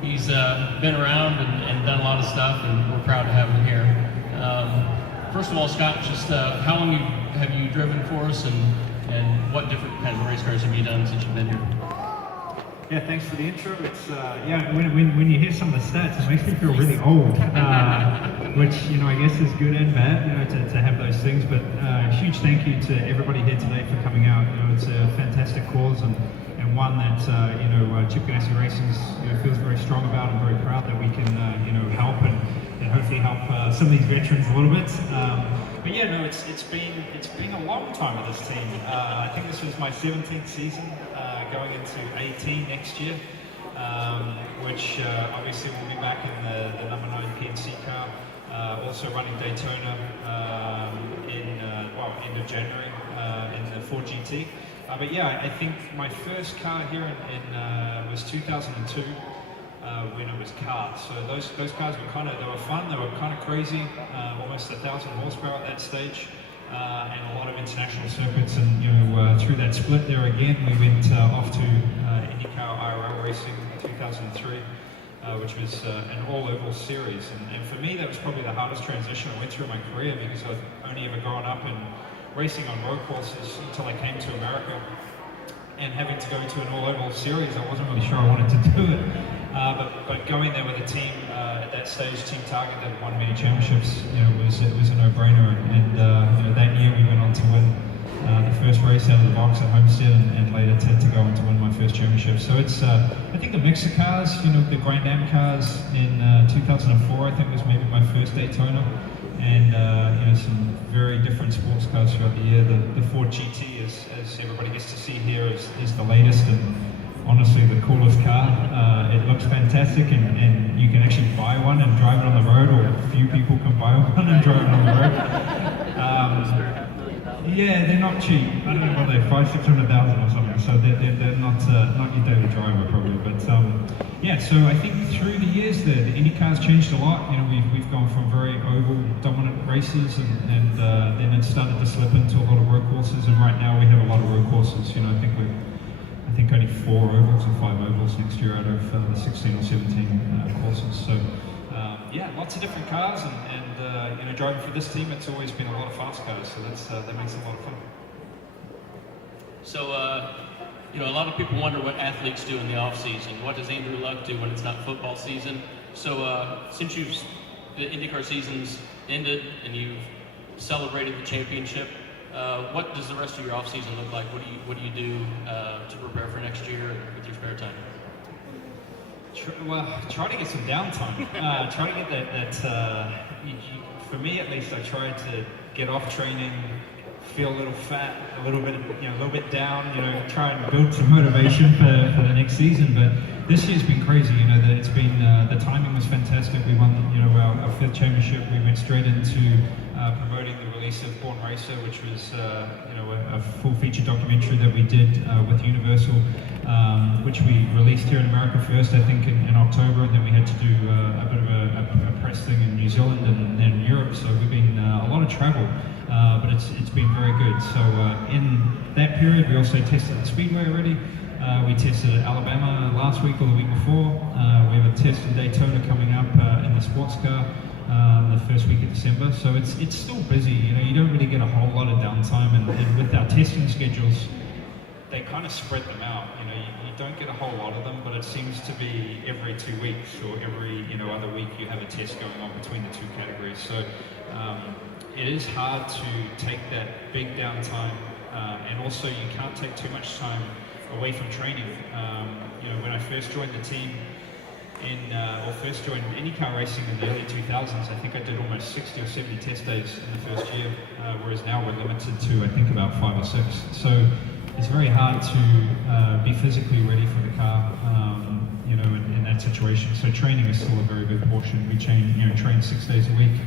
He's been around and done a lot of stuff, and we're proud to have him here. First of all, Scott, just how long have you driven for us, and what different kinds of race cars have you done since you've been here? Yeah, thanks for the intro. It's yeah, when you hear some of the stats, it makes me feel really old, which I guess is good and bad, to have those things. But huge thank you to everybody here today for coming out. It's a fantastic cause and one that Chip Ganassi Racing feels very strong about and very proud that we can help and hopefully help some of these veterans a little bit. But yeah, no, it's been a long time with this team. I think this was my 17th season, going into 18 next year, which obviously will be back in the number 9 PNC car. Also running Daytona end of January in the Ford GT. But yeah, I think my first car here was 2002. When it was cars. So those cars were they were fun, they were kind of crazy, almost 1,000 horsepower at that stage, and a lot of international circuits. And through that split there again, we went off to IndyCar IRL racing in 2003, which was an all-oval series. And for me, that was probably the hardest transition I went through in my career, because I've only ever grown up in racing on road courses until I came to America. And having to go to an all-oval series, I wasn't really sure I wanted to do it. But going there with a team at that stage, Team Target, that won many championships, it was a no-brainer. And that year we went on to win the first race out of the box at Homestead, and later to go on to win my first championship. So it's I think the mix of cars, the Grand Am cars in 2004, I think was maybe my first Daytona, and some very different sports cars throughout the year. The Ford GT, as everybody gets to see here, is the latest and honestly the coolest car. It looks fantastic, and you can actually buy one and drive it on the road, or a few people can buy one and drive it on the road. Yeah, they're not cheap. I don't know what they're, 500,000-600,000 or something. So they're not your daily driver probably. But yeah, so I think through the years the IndyCar's changed a lot. We've gone from very oval dominant races, and then it started to slip into a lot of road courses. And right now we have a lot of road courses. I think only 4 ovals or 5 ovals next year out of the 16 or 17 courses. So yeah, lots of different cars, and driving for this team, it's always been a lot of fast cars, so that makes it a lot of fun. So a lot of people wonder what athletes do in the off season. What does Andrew Luck do when it's not football season? So since the IndyCar season's ended and you've celebrated the championship, what does the rest of your off season look like? What do you do to prepare for next year with your spare time? Try to get some downtime. Try to get that for me at least, I try to get off training, feel a little fat, a little bit down, try and build some motivation for the next season. But this year's been crazy, that it's been, the timing was fantastic. We won, our 5th championship. We went straight into promoting the release of Born Racer, which was, a full feature documentary that we did with Universal, which we released here in America first, I think in October, and then we had to do a bit of a press thing in New Zealand and then Europe. So we've been a lot of travel, but it's been very good. So in that period, we also tested at Speedway already. We tested at Alabama last week or the week before. We have a test in Daytona coming up in the sports car the first week of December. So it's still busy. You don't really get a whole lot of downtime, and with our testing schedules, they kind of spread them out. You don't get a whole lot of them, but it seems to be every 2 weeks or every other week you have a test going on between the 2 categories. So it is hard to take that big downtime, and also you can't take too much time away from training. When I first joined the team first joined IndyCar racing in the early 2000s, I think I did almost 60 or 70 test days in the first year, whereas now we're limited to I think about 5 or 6. So it's very hard to be physically ready for the car, in that situation. So training is still a very big portion. We train 6 days a week,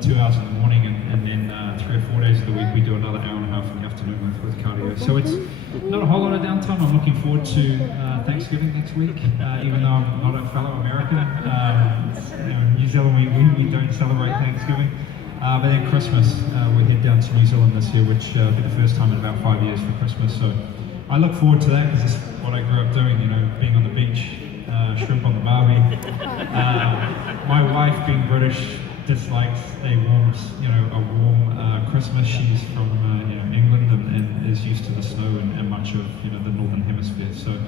2 hours in the morning, and then 3 or 4 days of the week we do another hour and a half in the afternoon with cardio. So it's not a whole lot of downtime. I'm looking forward to Thanksgiving next week, even though I'm not a fellow American. In New Zealand we don't celebrate Thanksgiving. But then Christmas, we head down to New Zealand this year, which will be the first time in about 5 years for Christmas. So I look forward to that because it's what I grew up doing, being on the beach, shrimp on the barbie. My wife, being British, dislikes a warm Christmas. She's from England and is used to the snow and much of the northern hemisphere. So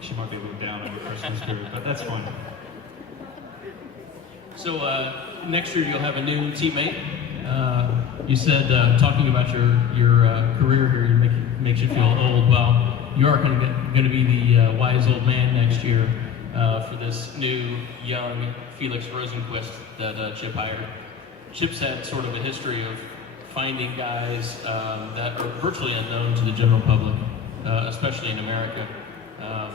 she might be a little down on the Christmas period, but that's fine. So next year you'll have a new teammate. You said talking about your career here makes you feel old. Well, you are going to be the wise old man next year for this new young Felix Rosenquist that Chip hired. Chip's had sort of a history of finding guys that are virtually unknown to the general public, especially in America.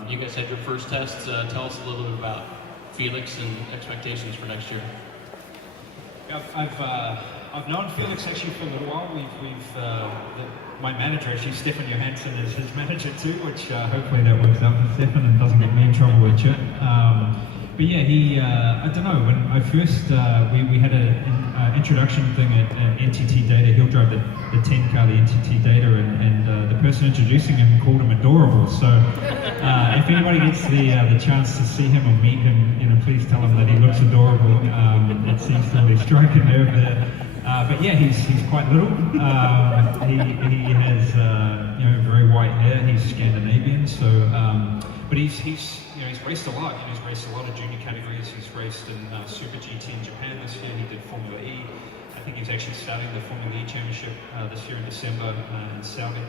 You guys had your first tests. Tell us a little bit about Felix and expectations for next year. I've known Felix actually for a little while. My manager, actually Stefan Johansson, is his manager too, which hopefully that works out for Stefan and doesn't get me in trouble with Chip. But yeah, I don't know, when I first, we had an introduction thing at NTT Data. He'll drive the 10 car, the NTT Data, and the person introducing him called him adorable. So if anybody gets the chance to see him or meet him, please tell him that he looks adorable. It seems to really strike a nerve there. But yeah, he's quite little. He has very white hair. He's Scandinavian, so but he's raced a lot. He's raced a lot of junior categories. He's raced in Super GT in Japan this year. He did Formula E. I think he's actually starting the Formula E Championship this year in December in Saudi.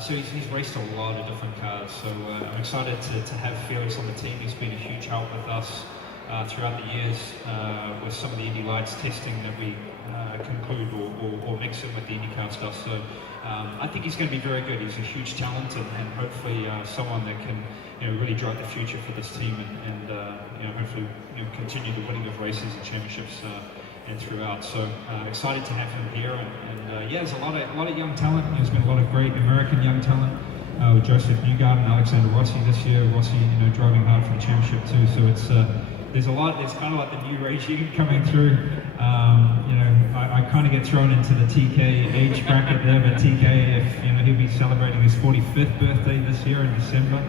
So he's raced a lot of different cars. So I'm excited to have Felix on the team. He's been a huge help with us throughout the years with some of the Indy Lights testing that we conclude or mix in with the IndyCar stuff. So I think he's going to be very good. He's a huge talent and hopefully someone that can really drive the future for this team and hopefully continue the winning of races and championships and throughout. So excited to have him here and yeah, there's a lot of young talent. There's been a lot of great American young talent with Joseph Newgarden and Alexander Rossi this year. Rossi driving hard for the championship too. So it's there's kind of like the new regime coming through. I kind of get thrown into the TK age bracket there, but TK, if he'll be celebrating his 45th birthday this year in December.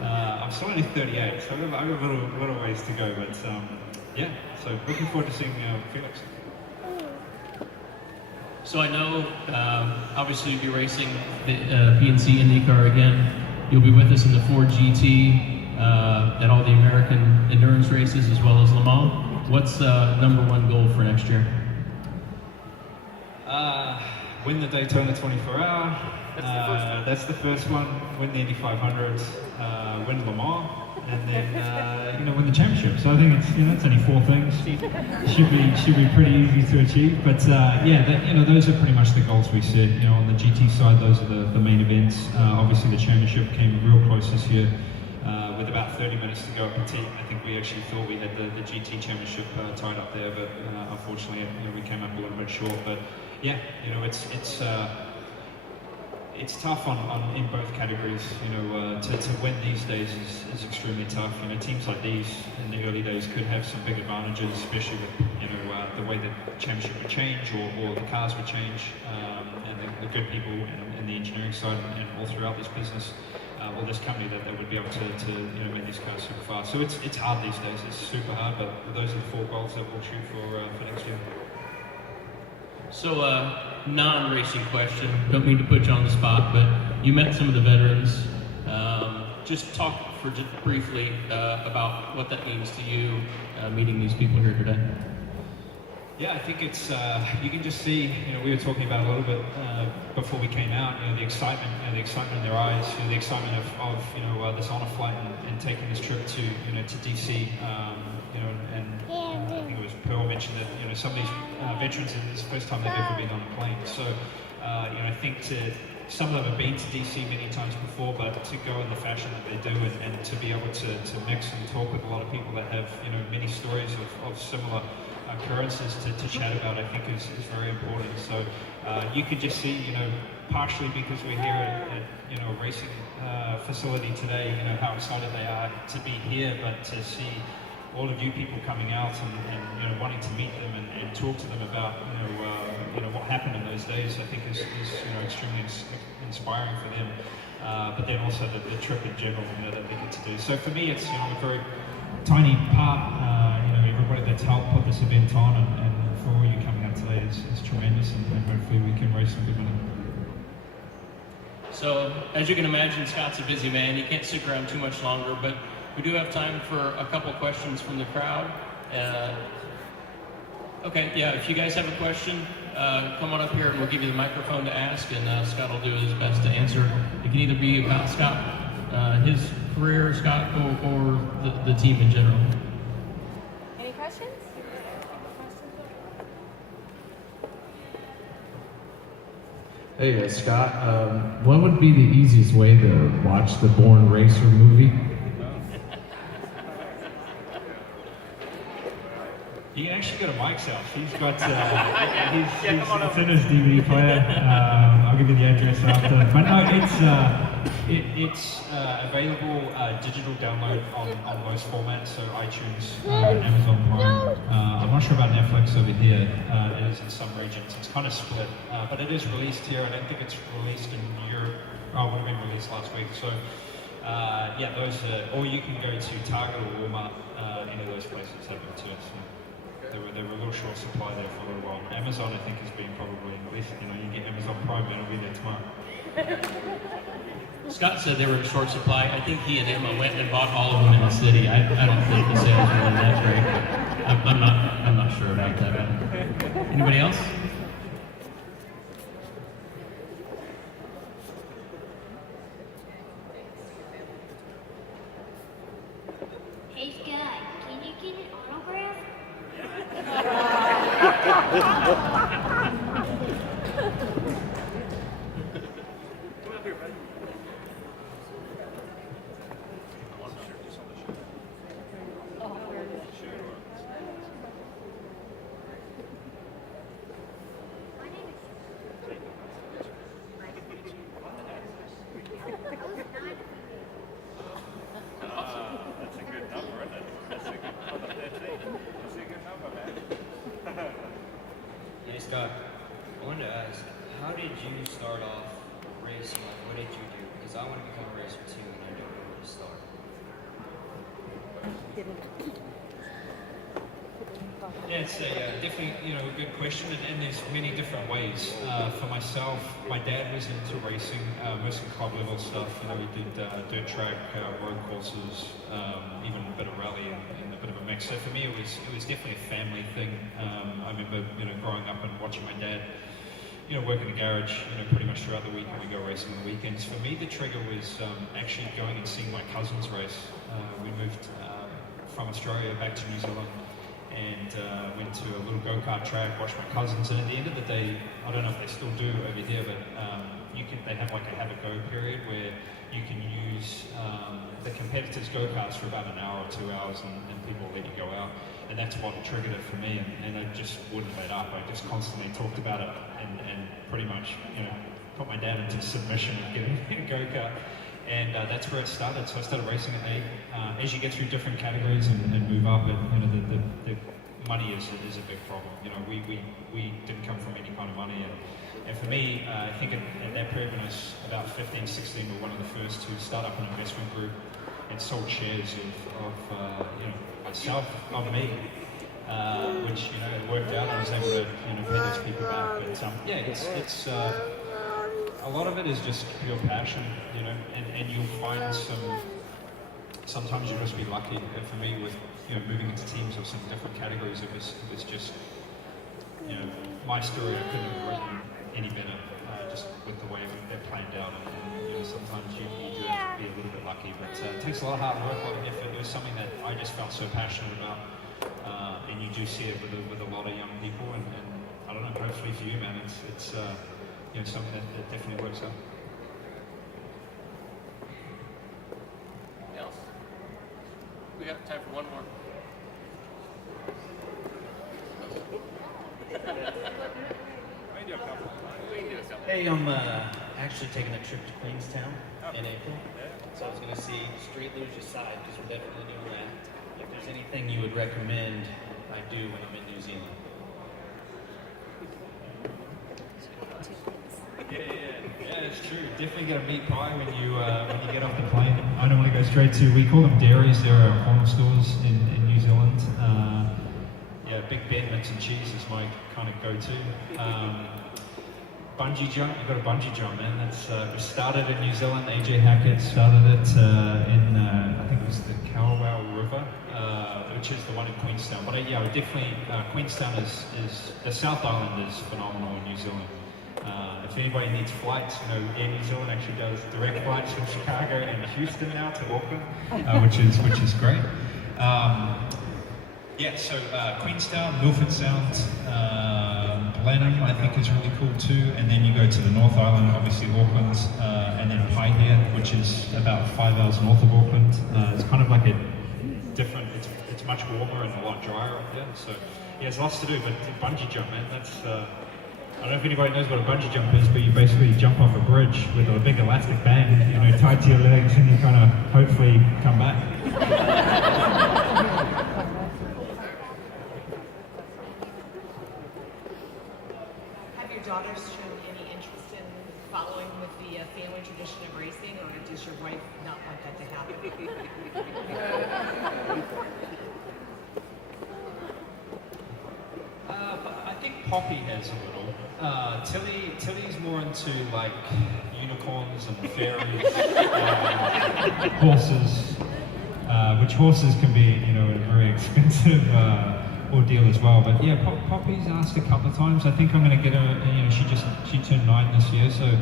I'm still only 38, so I've got a little ways to go, but yeah, so looking forward to seeing Felix. So I know, obviously you'll be racing the PNC IndyCar again. You'll be with us in the Ford GT at all the American endurance races as well as Le Mans. What's number one goal for next year? Win the Daytona 24-hour. That's the first one. Win the Indy 500. Win Le Mans, and then win the championship. So I think it's only 4 things. Should be pretty easy to achieve. But yeah, those are pretty much the goals we set. On the GT side, those are the main events. Obviously, the championship came real close this year. With about 30 minutes to go up in team, I think we actually thought we had the GT championship tied up there, but unfortunately, we came up a little bit short. But yeah, it's tough in both categories. To win these days is extremely tough. Teams like these in the early days could have some big advantages, especially with the way the championship would change or the cars would change, and the good people and the engineering side and all throughout this business. Or this company that would be able to make these cars super fast. So it's hard these days. It's super hard, but those are the 4 goals that we'll shoot for next year. So non-racing question. Don't mean to put you on the spot, but you met some of the veterans. Just talk just briefly about what that means to you, meeting these people here today. Yeah, I think it's, you can just see, we were talking about a little bit before we came out, the excitement, the excitement in their eyes, the excitement of this honor flight and taking this trip to DC, and I think it was Pearl mentioned that, some of these veterans, it's the first time they've ever been on a plane. So, I think some of them have been to DC many times before, but to go in the fashion that they do and to be able to mix and talk with a lot of people that have, many stories of similar occurrences to chat about, I think is very important. So you could just see, partially because we're here at a racing facility today, how excited they are to be here, but to see all of you people coming out and wanting to meet them and talk to them about what happened in those days, I think is extremely inspiring for them. But then also the trip in general that they get to do. So for me, it's I'm a very tiny part. Everybody that's helped put this event on, and for all you coming out today is tremendous, and hopefully we can raise some good money. So, as you can imagine, Scott's a busy man. He can't stick around too much longer, but we do have time for a couple questions from the crowd. Okay, yeah, if you guys have a question, come on up here and we'll give you the microphone to ask, and Scott will do his best to answer. It can either be about Scott, his career, Scott, or the team in general. Any questions? Hey, Scott, what would be the easiest way to watch the Born Racer movie? You can actually go to Mike's house. He's got, it's in his DVD player. I'll give you the address after. But no, it's available digital download on most formats, so iTunes, Amazon Prime. I'm not sure about Netflix over here. It is in some regions. It's kind of split, but it is released here. I don't think it's released in Europe. Oh, it would have been released last week. So yeah, those or you can go to Target or Walmart. Any of those places have them too. So. They were a little short supply there for a little while. Amazon, I think, has been probably, at least, you get Amazon Prime, it'll be there tomorrow. Scott said they were in short supply. I think he and Emma went and bought all of them in the city. I don't think the sales were really that great. I'm not sure about that. Anybody else? Hey Scott, can you get an autograph? Hey Scott, I wanted to ask, how did you start off racing? Like, what did you do? Because I want to become a racer too, and I don't know where to start. Yeah, it's definitely a good question, and there's many different ways. For myself, my dad was into racing, mostly club level stuff. We did dirt track, road courses, even a bit of rally and a bit of a mix. So for me, it was definitely a family thing. I remember growing up and watching my dad work in the garage pretty much throughout the week, and we go racing on the weekends. For me, the trigger was actually going and seeing my cousins race. We moved from Australia back to New Zealand, and went to a little go-kart track, watched my cousins, and at the end of the day, I don't know if they still do over here, but they have like a have-a-go period where you can use the competitors' go-karts for about an hour or 2 hours, and people let you go out, and that's what triggered it for me, and I just wouldn't let up. I just constantly talked about it, and pretty much put my dad into submission of getting a go-kart. And that's where it started. So I started racing at 8. As you get through different categories and move up, the money is a big problem. We didn't come from any kind of money, and for me, I think at that period when I was about 15, 16, we were one of the first to start up an investment group and sold shares of myself, of me, which it worked out. I was able to pay those people back. But yeah, it's a lot of it is just pure passion, and you'll find sometimes you'll just be lucky. And for me, with moving into teams of some different categories, it was just my story. I couldn't have written any better, just with the way they're planned out. And sometimes you do have to be a little bit lucky, but it takes a lot of hard work, a lot of effort. It was something that I just felt so passionate about, and you do see it with a lot of young people. And I don't know, hopefully for you, man, it's something that definitely works out. Else? We have time for one more. Hey, I'm actually taking a trip to Queenstown in April, so I was going to see Street Luge's side, because we're definitely doing that. If there's anything you would recommend I do when I'm in New Zealand. Yeah, it's true. Definitely get a meat pie when you get off the plane. I normally go straight to, we call them dairies. There are corner stores in New Zealand. Yeah, Big Ben mix and cheese is my kind of go-to. Bungee jump, you've got a bungee jump, man. That's we started in New Zealand. AJ Hackett started it in I think it was the Karawau River, which is the one in Queenstown. But yeah, definitely Queenstown is the South Island is phenomenal in New Zealand. If anybody needs flights, Air New Zealand actually does direct flights from Chicago and Houston now to Auckland, which is great. Yeah, so Queenstown, Milford Sound, Blenheim I think is really cool too, and then you go to the North Island, obviously Auckland, and then Paihia, which is about 5 hours north of Auckland. It's kind of like a different, it's much warmer and a lot drier up there, so yeah, there's lots to do, but bungee jump, man, that's, I don't know if anybody knows what a bungee jump is, but you basically jump off a bridge with a big elastic band, tied to your legs, and you kind of hopefully come back. Daughters shown any interest in following with the family tradition of racing, or does your wife not want that to happen? I think Poppy has a little. Tilly's more into like unicorns and fairies, horses, which horses can be, a very expensive ordeal as well. But yeah, Poppy's asked a couple of times. I think I'm going to get her. She turned 9 this year, so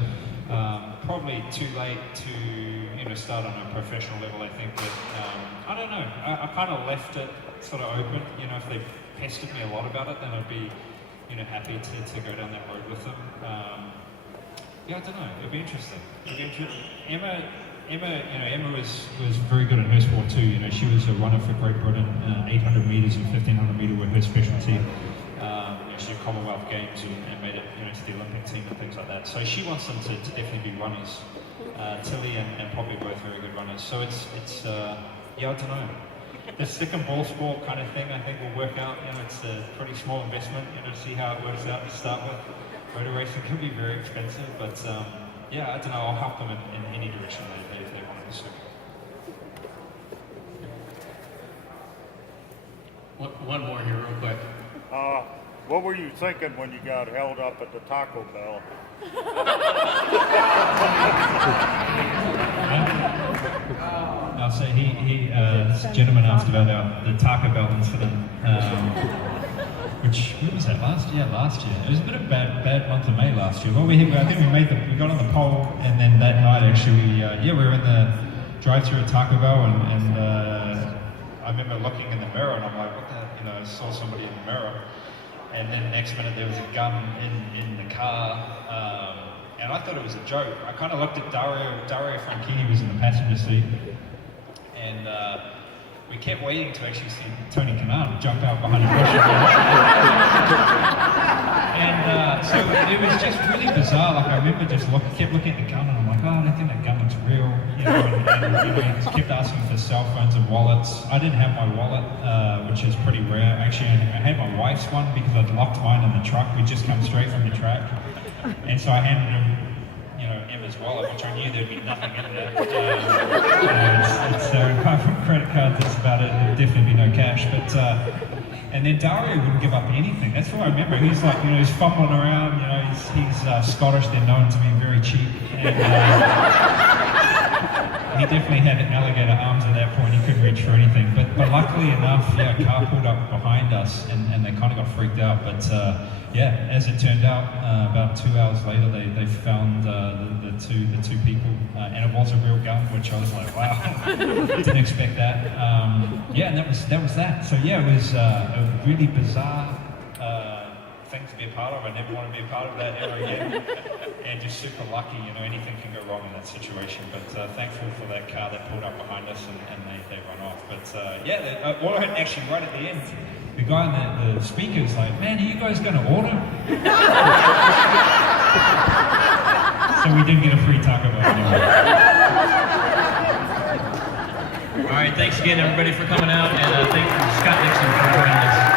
probably too late to start on a professional level. I think, but I don't know. I kind of left it sort of open. If they pestered me a lot about it, then I'd be happy to go down that road with them. Yeah, I don't know. It'd be interesting. Emma was very good in her sport too. She was a runner for Great Britain. 800 meters and 1500 meter were her specialty. She did Commonwealth Games and made it to the Olympic team and things like that. So she wants them to definitely be runners. Tilly and Poppy are both very good runners. So it's yeah, I don't know. The stick and ball sport kind of thing I think will work out. It's a pretty small investment. To see how it works out to start with. Motor racing can be very expensive, but yeah, I don't know. I'll help them in any direction they want to pursue. One more here, real quick. What were you thinking when you got held up at the Taco Bell? I'll say this gentleman asked about the Taco Bell incident, which, when was that, last year? It was a bit of a bad month of May last year. Well, I think we got on the pole, and then that night actually, we were in the drive-thru at Taco Bell, and I remember looking in the mirror, and I'm like, what the, I saw somebody in the mirror, and then next minute there was a gun in the car, and I thought it was a joke. I kind of looked at Dario Franchini was in the passenger seat, and we kept waiting to actually see Tony Kanaan jump out behind the bush. And so it was just really bizarre. Like, I remember just kept looking at the gun, and I'm like, oh, I don't think that gun looks real. And he kept asking for cell phones and wallets. I didn't have my wallet, which is pretty rare. Actually, I had my wife's one because I'd locked mine in the truck. We'd just come straight from the track. And so I handed him, Emma's wallet, which I knew there'd be nothing in there. Apart from credit cards, that's about it. There'd definitely be no cash. But and then Dario wouldn't give up anything. That's what I remember. He's like, he's fumbling around. He's Scottish. They're known to be very cheap. And he definitely had alligator arms at that point. He couldn't reach for anything. But luckily enough, a car pulled up behind us, and they kind of got freaked out. But yeah, as it turned out, about 2 hours later, they found the two people, and it was a real gun, which I was like, wow, didn't expect that. Yeah, and that was that. So yeah, it was a really bizarre thing to be a part of. I never want to be a part of that ever again. And just super lucky, anything can go wrong in that situation. But thankful for that car that pulled up behind us and they run off. But yeah, what I heard actually right at the end, the guy on the speaker's like, man, are you guys going to order? So we did get a free Taco Bell anyway. All right, thanks again, everybody, for coming out, and thanks to Scott Dixon for joining us.